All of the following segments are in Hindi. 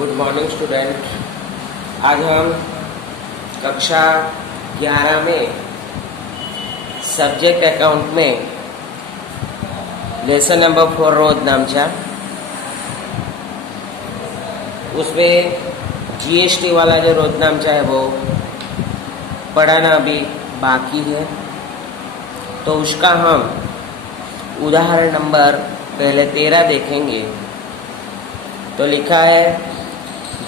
Good morning student. आज हम कक्षा 11 में सब्जेक्ट अकाउंट में लेसन नंबर 4 रोजनामचा, उसमें जीएसटी वाला जो रोजनामचा है वो पढ़ाना अभी बाकी है। तो उसका हम उदाहरण नंबर पहले 13 देखेंगे। तो लिखा है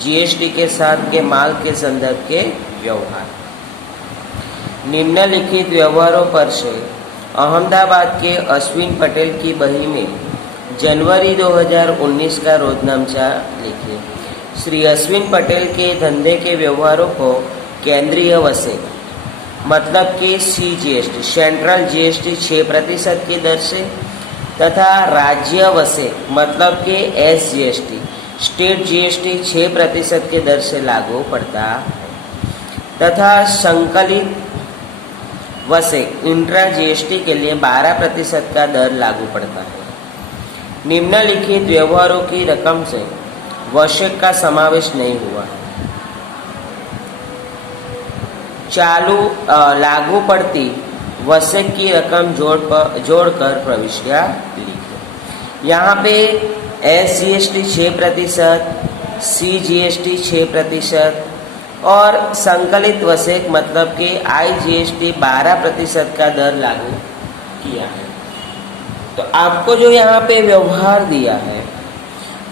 जीएसटी के साथ के माल के संदर्भ के व्यवहार। निम्नलिखित व्यवहारों पर से अहमदाबाद के अश्विन पटेल की बही में जनवरी 2019 का रोजनामचा लिखिए। श्री अश्विन पटेल के धंधे के व्यवहारों को केंद्रीय वसे मतलब कि सीजीएसटी सेंट्रल जीएसटी 6% की दर से तथा राज्य वसे मतलब कि एसजीएसटी स्टेट जीएसटी 6% के दर से लागू पड़ता है तथा संकलित वसे इंट्रा जीएसटी के लिए 12% का दर लागू पड़ता है। निम्नलिखित व्यवहारों की रकम से वशेक का समावेश नहीं हुआ। चालू लागू पड़ती वशेक की रकम जोड़कर प्रविष्टियां लिखें। यहाँ पे एसजीएसटी 6%, सीजीएसटी 6% और संकलित वशेक मतलब कि आईजीएसटी 12% का दर लागू किया है। तो आपको जो यहाँ पे व्यवहार दिया है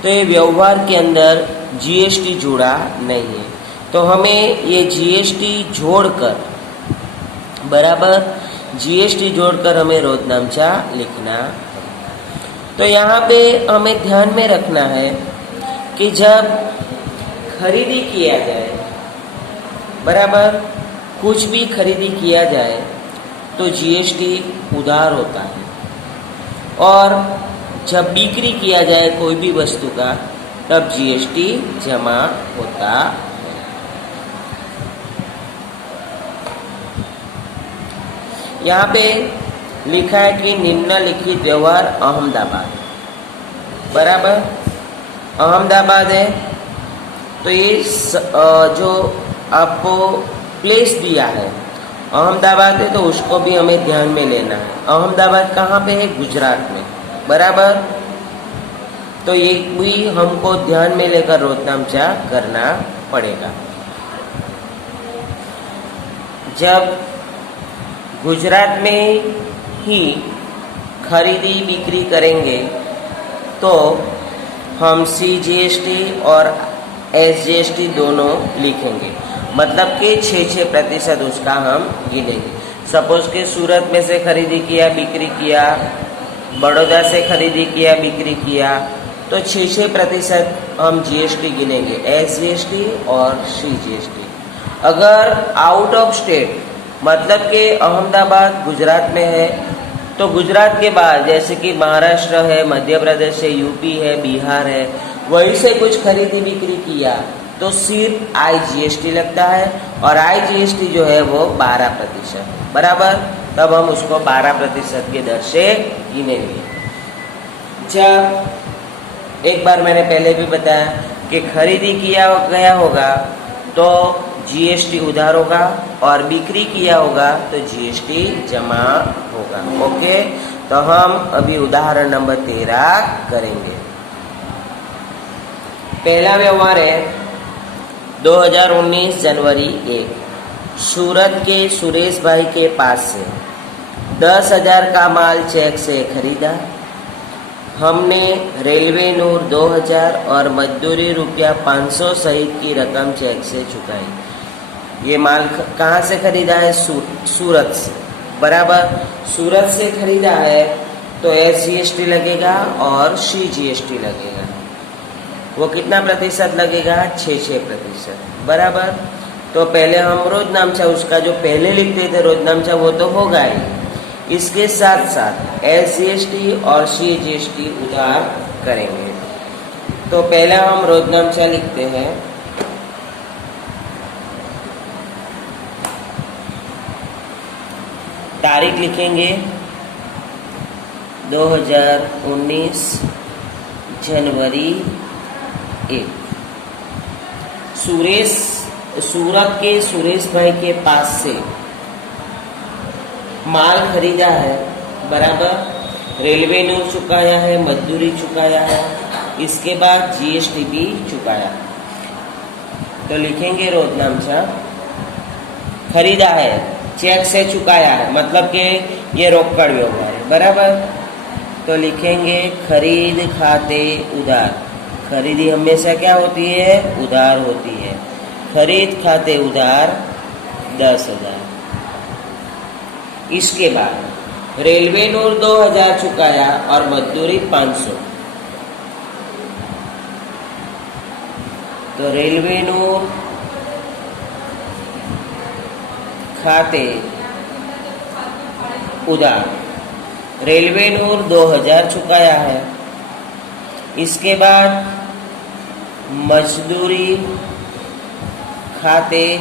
तो ये व्यवहार के अंदर जीएसटी जुड़ा नहीं है, तो हमें ये जीएसटी जोड़कर बराबर जीएसटी जोड़कर हमें रोजनामचा लिखना। तो यहाँ पे हमें ध्यान में रखना है कि जब खरीदी किया जाए बराबर कुछ भी खरीदी किया जाए तो जीएसटी उधार होता है और जब बिक्री किया जाए कोई भी वस्तु का तब जीएसटी जमा होता है। यहाँ पे लिखा है कि निम्नलिखित व्यवहार अहमदाबाद बराबर अहमदाबाद है। तो ये जो आपको प्लेस दिया है अहमदाबाद है तो उसको भी हमें ध्यान में लेना है। अहमदाबाद कहाँ पे है? गुजरात में बराबर। तो ये भी हमको ध्यान में लेकर रोजनामचा करना पड़ेगा। जब गुजरात में ही खरीदी बिक्री करेंगे तो हम सीजीएसटी और एसजीएसटी दोनों लिखेंगे, मतलब कि 6% उसका हम गिनेंगे। सपोज के सूरत में से खरीदी किया बिक्री किया, बड़ौदा से खरीदी किया बिक्री किया, तो 6% हम जीएसटी गिनेंगे, एसजीएसटी और सीजीएसटी। अगर आउट ऑफ स्टेट मतलब कि अहमदाबाद गुजरात में है तो गुजरात के बाद जैसे कि महाराष्ट्र है, मध्य प्रदेश है, यूपी है, बिहार है, वहीं से कुछ खरीदी बिक्री किया तो सिर्फ आईजीएसटी लगता है और आईजीएसटी जो है वो 12% बराबर। तब हम उसको 12% की दर से गिनेंगे। जब एक बार मैंने पहले भी बताया कि खरीदी किया गया होगा तो जीएसटी उधार होगा और बिक्री किया होगा तो जीएसटी जमा होगा। ओके, तो हम अभी उदाहरण नंबर 13 करेंगे। पहला व्यवहार है 2019 जनवरी 1, सूरत के सुरेश भाई के पास से 10,000 का माल चेक से खरीदा। हमने रेलवे नूर 2,000 और मजदूरी रुपया 500 सहित की रकम चेक से चुकाई। ये माल कहाँ से खरीदा है? सूरत से बराबर। सूरत से खरीदा है तो एसजीएसटी लगेगा और सीजीएसटी लगेगा। वो कितना प्रतिशत लगेगा? 6% बराबर। तो पहले हम रोजनामचा उसका जो पहले लिखते थे रोजनामचा वो तो होगा ही, इसके साथ साथ एसजीएसटी और सीजीएसटी उधार करेंगे। तो पहले हम रोजनामचा लिखते हैं। तारीख लिखेंगे 2019 जनवरी 1। सूरत के सुरेश भाई के पास से माल खरीदा है, बराबर। रेलवे नो चुकाया है, मजदूरी चुकाया है, इसके बाद जीएसटी भी चुकाया। तो लिखेंगे रोजनामचा। खरीदा है, चेक से चुकाया है, मतलब कि ये रोकड़ व्यवहार है, बराबर। तो लिखेंगे खरीद खाते उधार। खरीदी हमेशा क्या होती है? उधार होती है। खरीद खाते उधार 10,000। इसके बाद रेलवे नूर 2,000 चुकाया और मजदूरी 500। तो रेलवे नूर खाते उधार, रेलवे नूर 2,000 चुकाया है। इसके बाद मजदूरी खाते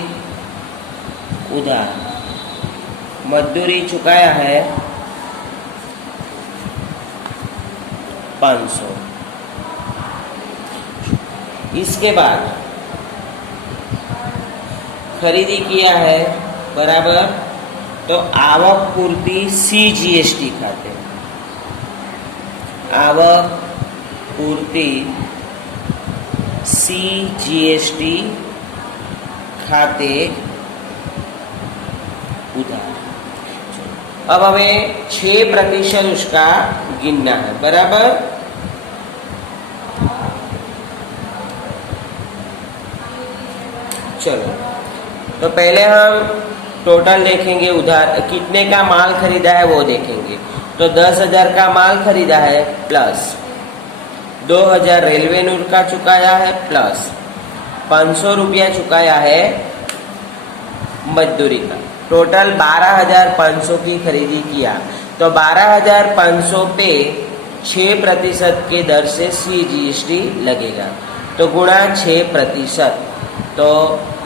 उधार, मजदूरी चुकाया है 500। इसके बाद खरीदी किया है, बराबर। तो आवक पूर्ति सीजीएसटी खाते, आवक पूर्ति सीजीएसटी खाते उधार। अब हमें 6% उसका गिनना है, बराबर। चलो, तो पहले हम टोटल देखेंगे, उधार कितने का माल खरीदा है वो देखेंगे। तो 10,000 का माल खरीदा है, प्लस 2,000 रेलवे नूर का चुकाया है, प्लस 500 रुपया चुकाया है मजदूरी का। टोटल 12,500 की खरीदी किया। तो 12,500 पे 6% के दर से सीजीएसटी लगेगा, तो गुणा 6%। तो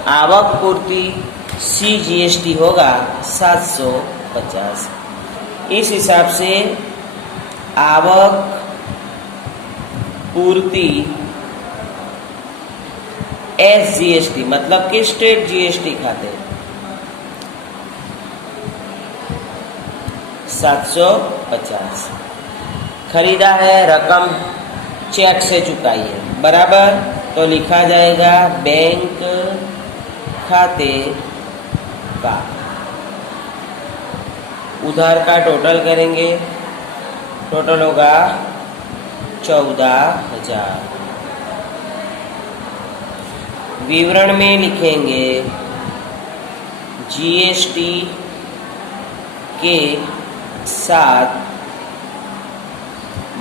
आवक पूर्ति सीजीएसटी होगा 750। इस हिसाब से आवक पूर्ति एसजीएसटी मतलब कि स्टेट जीएसटी खाते 750। खरीदा है, रकम चेक से चुकाई है, बराबर। तो लिखा जाएगा बैंक खाते का। उधार का टोटल करेंगे, टोटल होगा 14,000। विवरण में लिखेंगे जीएसटी के साथ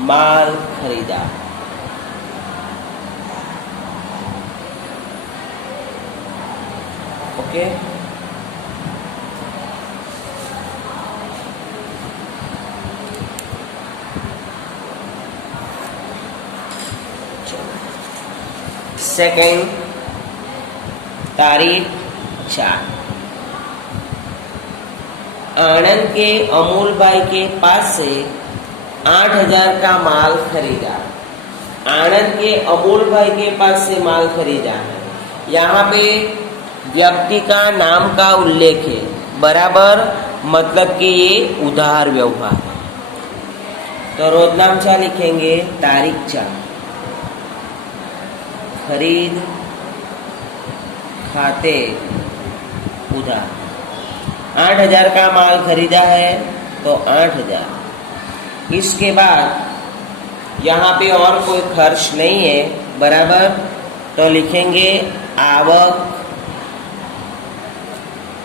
माल खरीदा। ओके, सेकेंड तारीख 4। आनंद के अमूल भाई के पास से 8,000 का माल खरीदा। आनंद के अमूल भाई के पास से माल खरीदा है। यहाँ पे व्यक्ति का नाम का उल्लेख है, बराबर, मतलब कि ये उधार व्यवहार है। तो रोजनामचा लिखेंगे तारीख 4। खरीद खाते उधार। 8,000 का माल खरीदा है, तो 8,000। इसके बाद यहाँ पे और कोई खर्च नहीं है, बराबर। तो लिखेंगे आवक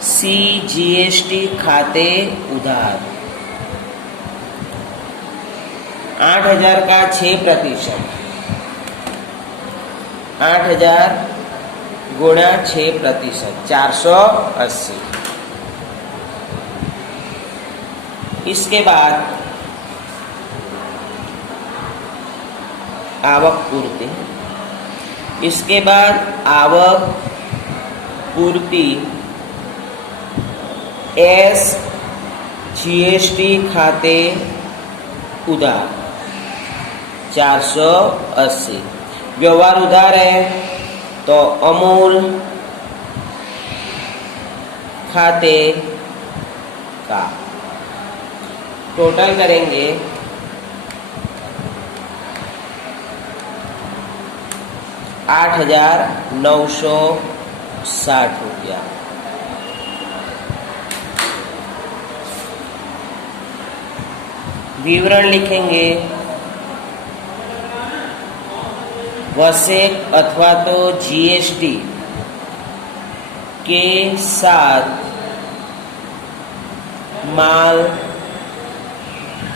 सीजीएसटी खाते उधार। 8,000 का 6%, 8,000 गुणा 6%, 480। इसके बाद आवक पूर्ति, इसके बाद आवक पूर्ति एसजीएसटी खाते उधार 480। व्यवहार उधार है, तो अमूल खाते का टोटल करेंगे 8,960 रुपया। विवरण लिखेंगे वसेक अथवा तो जीएसटी के साथ माल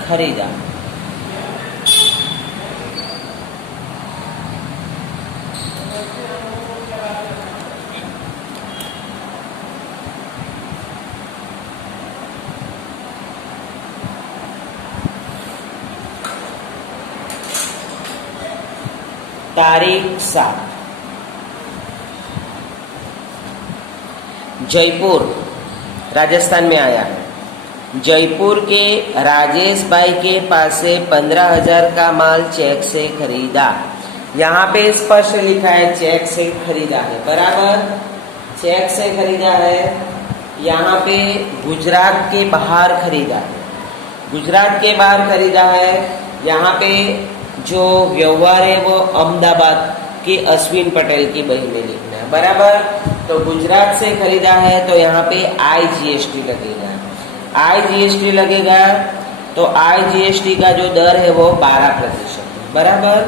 खरीदा। तारीख 7 जयपुर राजस्थान में आया है। जयपुर के राजेश भाई के पास से 15,000 का माल चेक से खरीदा। यहाँ पे स्पष्ट लिखा है चेक से खरीदा है, बराबर, चेक से खरीदा है। यहाँ पे गुजरात के बाहर खरीदा है, गुजरात के बाहर खरीदा है। यहाँ पे जो व्यवहार है वो अहमदाबाद के अश्विन पटेल की बही में लिखना है, बराबर। तो गुजरात से खरीदा है तो यहाँ पे IGST लगेगा, IGST लगेगा। तो IGST का जो दर है वो 12% है, बराबर।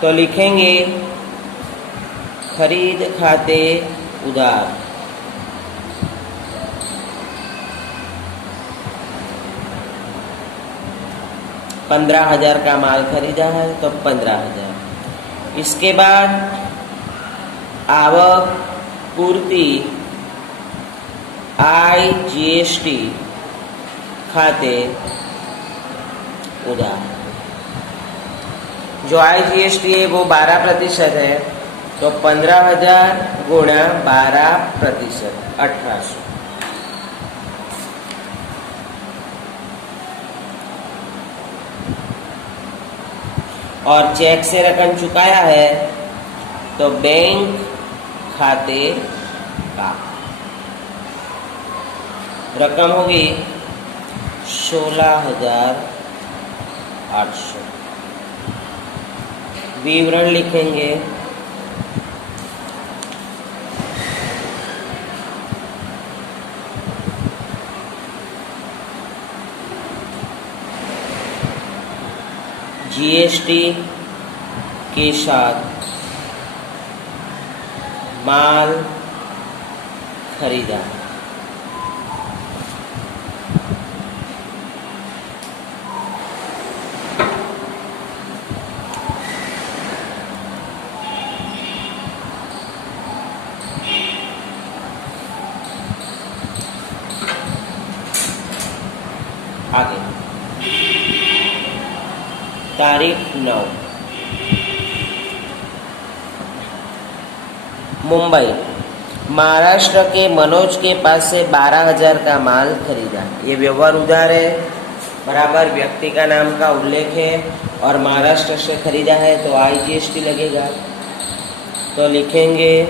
तो लिखेंगे खरीद खाते उधार 15,000 का माल खरीदा है तो 15,000। इसके बाद आवक पूर्ति IGST खाते उधार। जो IGST है वो 12% है, तो 15,000 गुणा 12% 1,800। और चेक से रकम चुकाया है तो बैंक खाते का रकम होगी 16,800। विवरण लिखेंगे GST के साथ माल खरीदा। आगे तारीख 9 मुंबई महाराष्ट्र के मनोज के पास से 12,000 का माल खरीदा। ये व्यवहार उधार है, बराबर, व्यक्ति का नाम का उल्लेख है और महाराष्ट्र से खरीदा है तो IGST लगेगा। तो लिखेंगे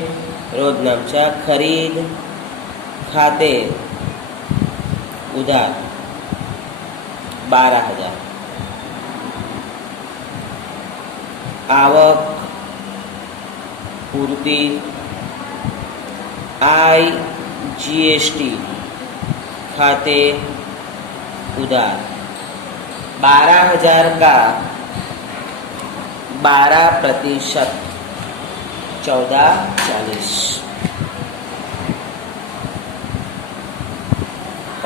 रोजनामचा खरीद खाते उधार 12,000। आवक पूर्ति IGST खाते उधार 12,000 का 12% 1440।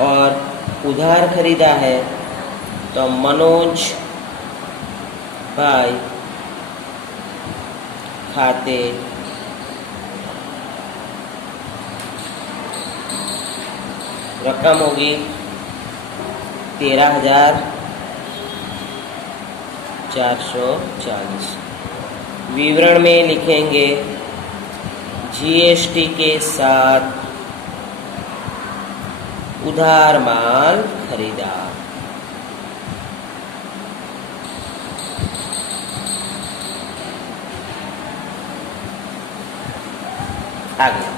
और उधार खरीदा है तो मनोज भाई खाते रकम होगी 13,440। विवरण में लिखेंगे GST के साथ उधार माल खरीदा। आगे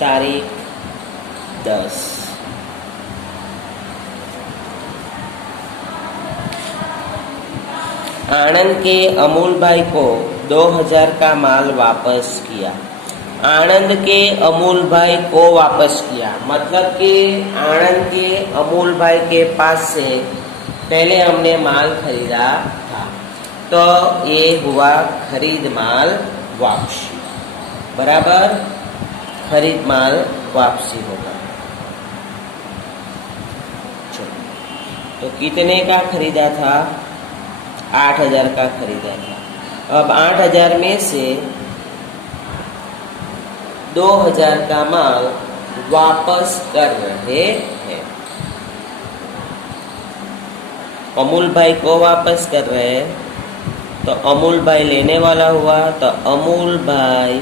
तारीख 10 आनंद के अमूल भाई को 2000 का माल वापस किया। आनंद के अमूल भाई को वापस किया मतलब कि आनंद के अमूल भाई के पास से पहले हमने माल खरीदा था, तो ये हुआ खरीद माल वापसी, बराबर। खरीद माल वापसी होगा। तो कितने का खरीदा था? 8000 का खरीदा था। अब 8000 में से 2000 का माल वापस कर रहे हैं। अमूल भाई को वापस कर रहे हैं, तो अमूल भाई लेने वाला हुआ, तो अमूल भाई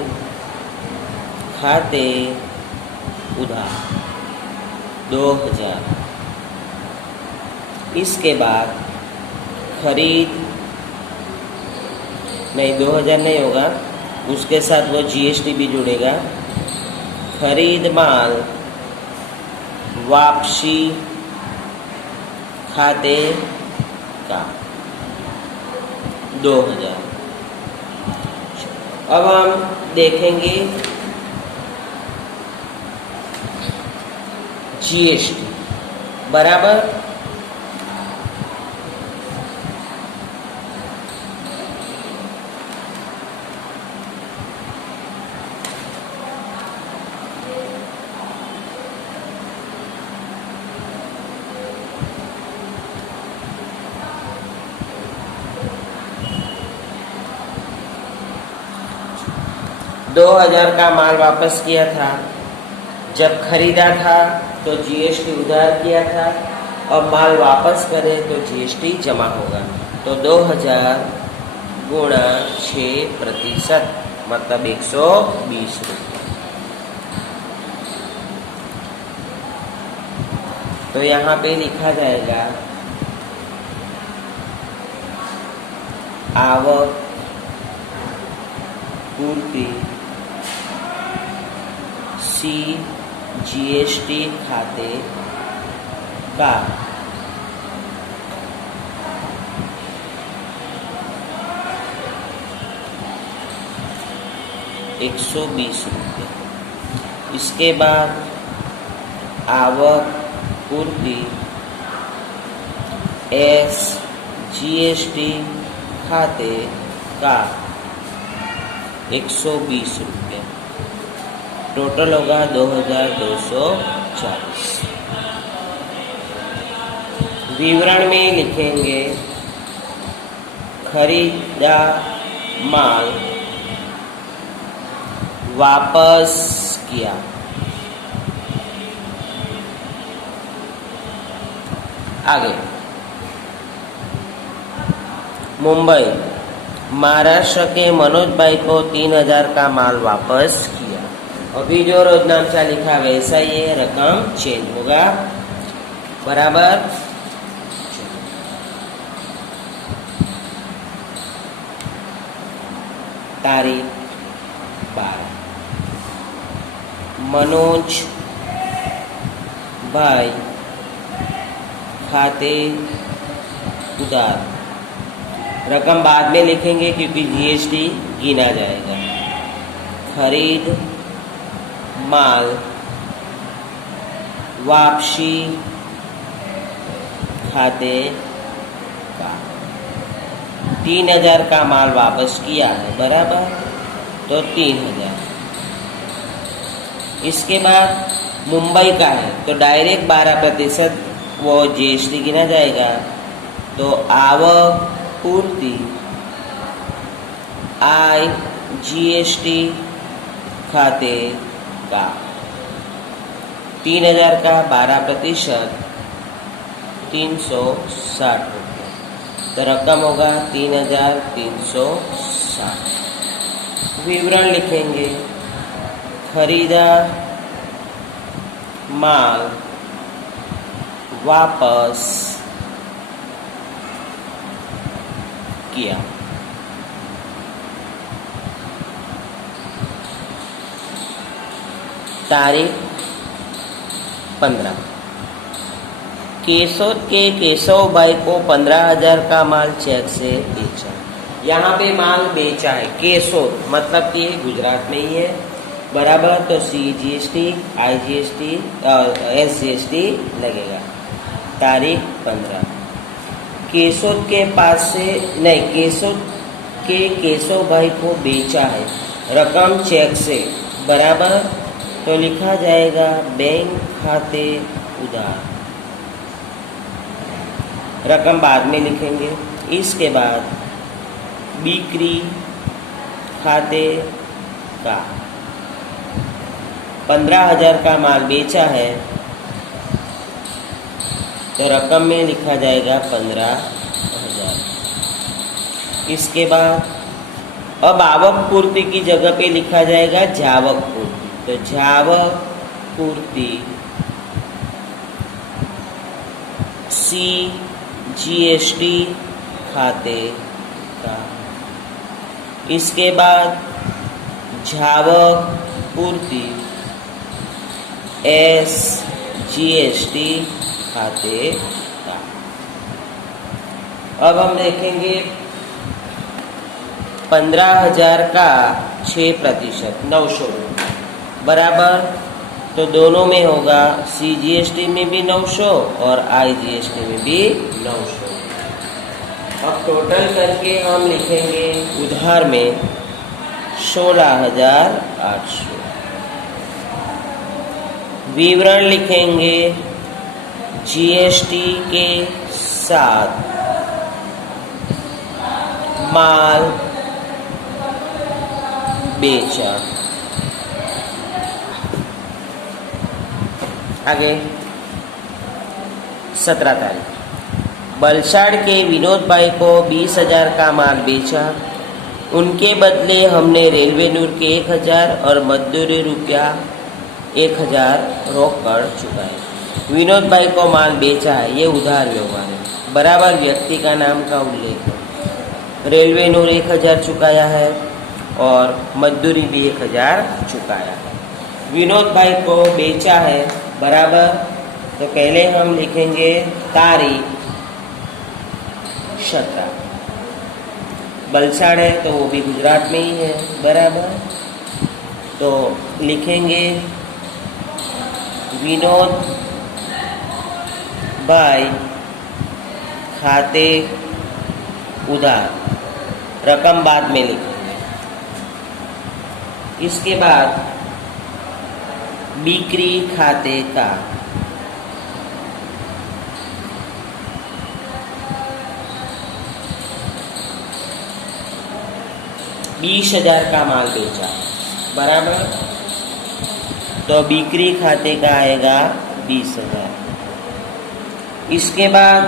खाते उधार 2000। इसके बाद खरीद नहीं, 2000 नहीं होगा, उसके साथ वो जीएसटी भी जुड़ेगा। खरीद माल वापसी खाते का 2000। अब हम देखेंगे जीएसटी, बराबर। दो 2000 का माल वापस किया था। जब खरीदा था तो जीएसटी उधार किया था, अब माल वापस करें तो जीएसटी जमा होगा। तो 2000 गुणा 6% मतलब 120 रुपये। तो यहाँ पे लिखा जाएगा आवक पूर्ति सी जीएसटी खाते का 120 रुपये। इसके बाद आवक पूर्ति एस जीएसटी खाते का 120 रुपये। टोटल होगा 2240। विवरण में लिखेंगे खरीदा माल वापस किया। आगे मुंबई, महाराष्ट्र के मनोज भाई को 3000 का माल वापस किया। अभी जो रोजनामचा लिखा वैसा ये रकम चेंज होगा, बराबर। तारीख 12 मनोज भाई खाते उधार। रकम बाद में लिखेंगे क्योंकि जीएसटी गिना जाएगा। खरीद माल वापसी खाते का 3000 का माल वापस किया है, बराबर। तो 3000। इसके बाद मुंबई का है तो डायरेक्ट 12% वो जीएसटी गिना जाएगा। तो आवक पूर्ति आई जीएसटी खाते का 3000 का 12% 360 रुपये। तो रकम होगा 3360। विवरण लिखेंगे खरीदा माल वापस किया। तारीख 15। केशव के केशव भाई को 15,000 का माल चेक से बेचा। यहाँ पे माल बेचा है केशव, मतलब कि गुजरात में ही है, बराबर। तो CGST, IGST SGST लगेगा। तारीख 15। केशव के पास से नहीं, केशव के केशव भाई को बेचा है, रकम चेक से, बराबर। तो लिखा जाएगा बैंक खाते उधार, रकम बाद में लिखेंगे। इसके बाद बिक्री खाते का 15,000 का माल बेचा है, तो रकम में लिखा जाएगा 15,000। इसके बाद अब आवक पूर्ति की जगह पे लिखा जाएगा जावक पूर्ति। तो जावक पूर्ति CGST खाते का। इसके बाद जावक पूर्ति SGST खाते का। अब हम देखेंगे 15,000 का 6%, 900 रुपये, बराबर। तो दोनों में होगा, CGST में भी 900 और IGST में भी 900। अब टोटल करके हम लिखेंगे उधार में 16,800। विवरण लिखेंगे GST के साथ माल बेचा। आगे 17 तारीख, बलसाड़ के विनोद भाई को 20,000 का माल बेचा। उनके बदले हमने रेलवे नूर के 1,000 और मजदूरी रुपया 1,000 रोक कर चुकाए। विनोद भाई को माल बेचा है, ये उधार व्यवहार है, बराबर। व्यक्ति का नाम का उल्लेख है। रेलवे नूर 1,000 चुकाया है और मजदूरी भी 1,000 चुकाया है। विनोद भाई को बेचा है, बराबर। तो पहले हम लिखेंगे तारीख 17। बलसाड़ है तो वो भी गुजरात में ही है, बराबर। तो लिखेंगे विनोद भाई खाते उधार, रकम बाद में लिखेंगे। इसके बाद बिक्री खाते का 20,000 का माल बेचा, बराबर। तो बिक्री खाते का आएगा 20,000। इसके बाद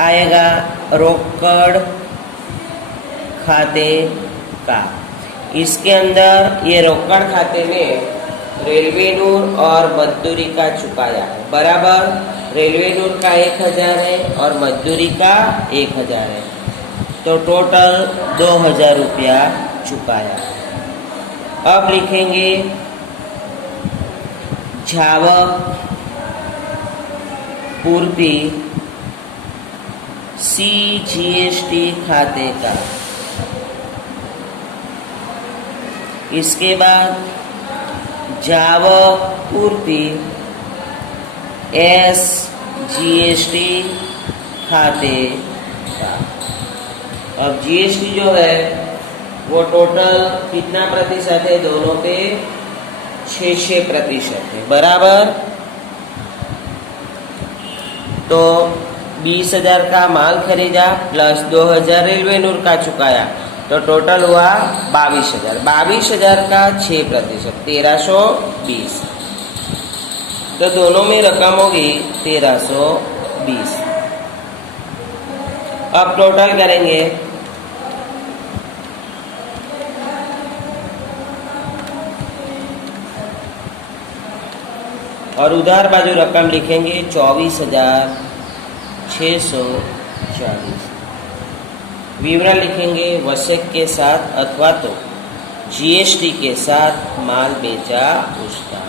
आएगा रोकड़ खाते का। इसके अंदर ये रोकड़ खाते में रेलवे नूर और मजदूरी का चुकाया है, बराबर। रेलवे नूर का 1,000 है और मजदूरी का 1,000 है, तो टोटल 2,000 रुपया चुकाया। अब लिखेंगे जावक पूर्ति CGST खाते का। इसके बाद जावक पूर्ति SGST खाते का। अब GST जो है वो टोटल कितना प्रतिशत है, दोनों पे 6% है, बराबर। तो 20,000 का माल खरीदा प्लस 2,000 रेलवे नूर का चुकाया, तो टोटल हुआ 22,000। 22,000 का 6%, 1,320। तो दोनों में रकम होगी 1,320। अब टोटल करेंगे और उधार बाजू रकम लिखेंगे 24,640। विवरण लिखेंगे वशक के साथ अथवा तो जीएसटी के साथ माल बेचा उसका।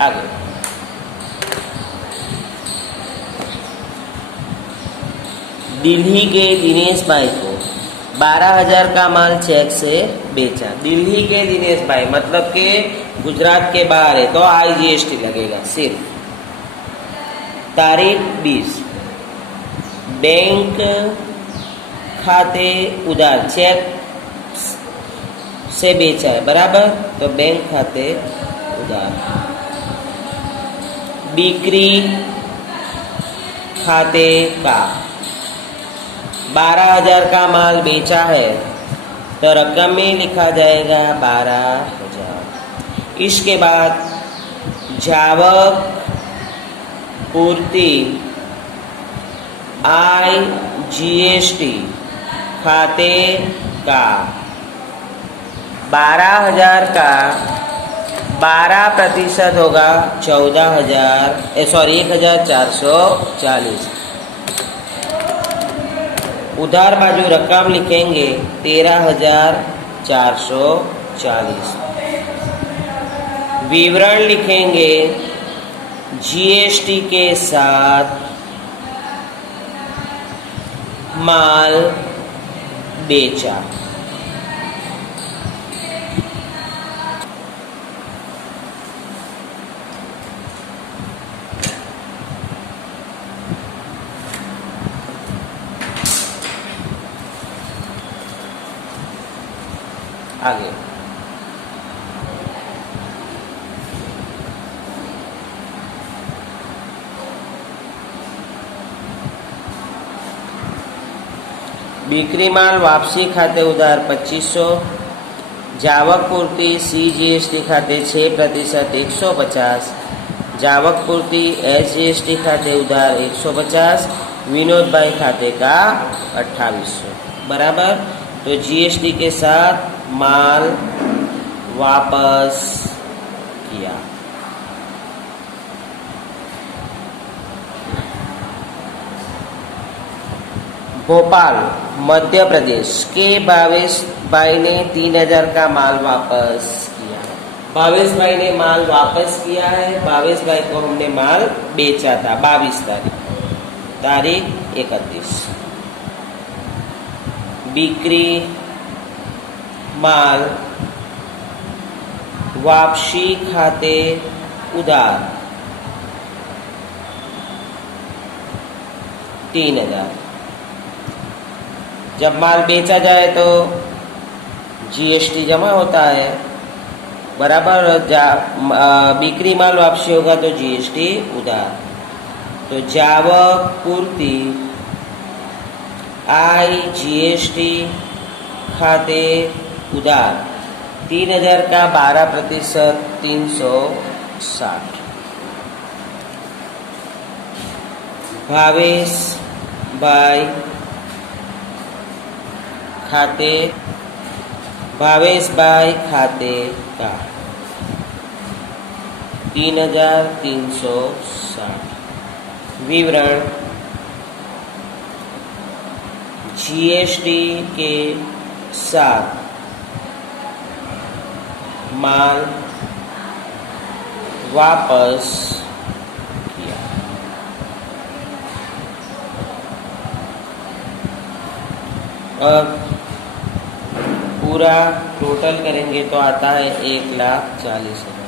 आगे दिल्ली के दिनेश भाई को 12,000 का माल चेक से बेचा। दिल्ली के दिनेश भाई मतलब कि गुजरात के बाहर है तो IGST लगेगा सिर्फ। तारीख 20, बैंक खाते उधार चेक से बेचा है बराबर, तो बैंक खाते उधार। बिक्री खाते का 12,000 का माल बेचा है तो रकम में लिखा जाएगा 12,000। इसके बाद जावक पूर्ति IGST खाते का 12,000 का 12% होगा 1,440। उधार बाजू रकम लिखेंगे 13,440। विवरण लिखेंगे GST के साथ माल बेचा। आगे बिक्री माल वापसी खाते उधार 2,500। जावक पूर्ति CGST खाते 6% 150। जावक पूर्ति SGST खाते उधार 150। विनोद भाई खाते का 2,800 बराबर। तो GST के साथ माल वापस किया। भोपाल मध्य प्रदेश के भावेश भाई ने 3,000 का माल वापस किया। भावेश भाई ने माल वापस किया है। भावेश भाई को हमने माल बेचा था 22 तारीख। तारीख 31। बिक्री माल वापसी खाते उधार 3,000। जब माल बेचा जाए तो GST जमा होता है बराबर। बिक्री माल वापसी होगा तो GST उधार। तो जावक पूर्ति IGST खाते उधार 3,000 का 12% 360। भावेश भाई खाते का 3,360। विवरण GST के साथ माल वापस किया। अब पूरा टोटल करेंगे तो आता है 1,40,000।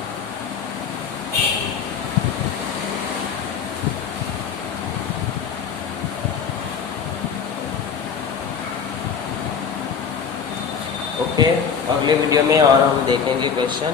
ओके, अगले वीडियो में और हम देखेंगे क्वेश्चन।